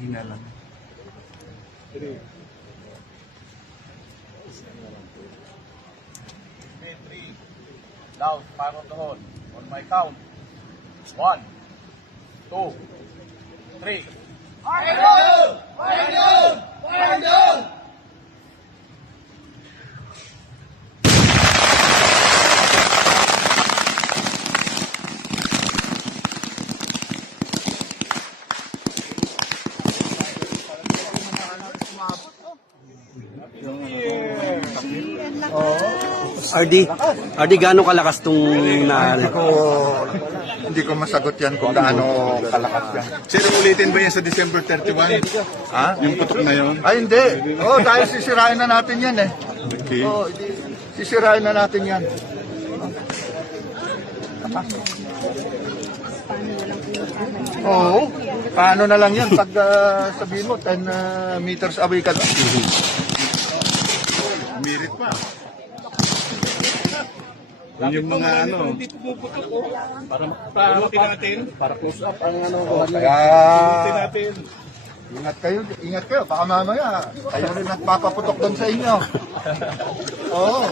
Hina lang. Down, parang doon. On my count. 1, 2, 3. Fire down! Fire down! Fire down! RD, gano'ng kalakas tong na... Hindi ko masagot yan kung gaano kalakas yan. Sir, ulitin ba yan sa December 31? Ha? Yung putok na yun? Ay, hindi. Oh, dahil sisirain na natin yan eh. Okay. Oh, sisirain na natin yan. Oo. Paano na lang yan pag sabihin mo 10 meters away ka lang. Umirit pa. Yung mga ano. Para makita natin. Para close up ang ano. Kaya Natin. ingat kayo. Baka mamaya kayo rin nagpapaputok doon sa inyo. Oo.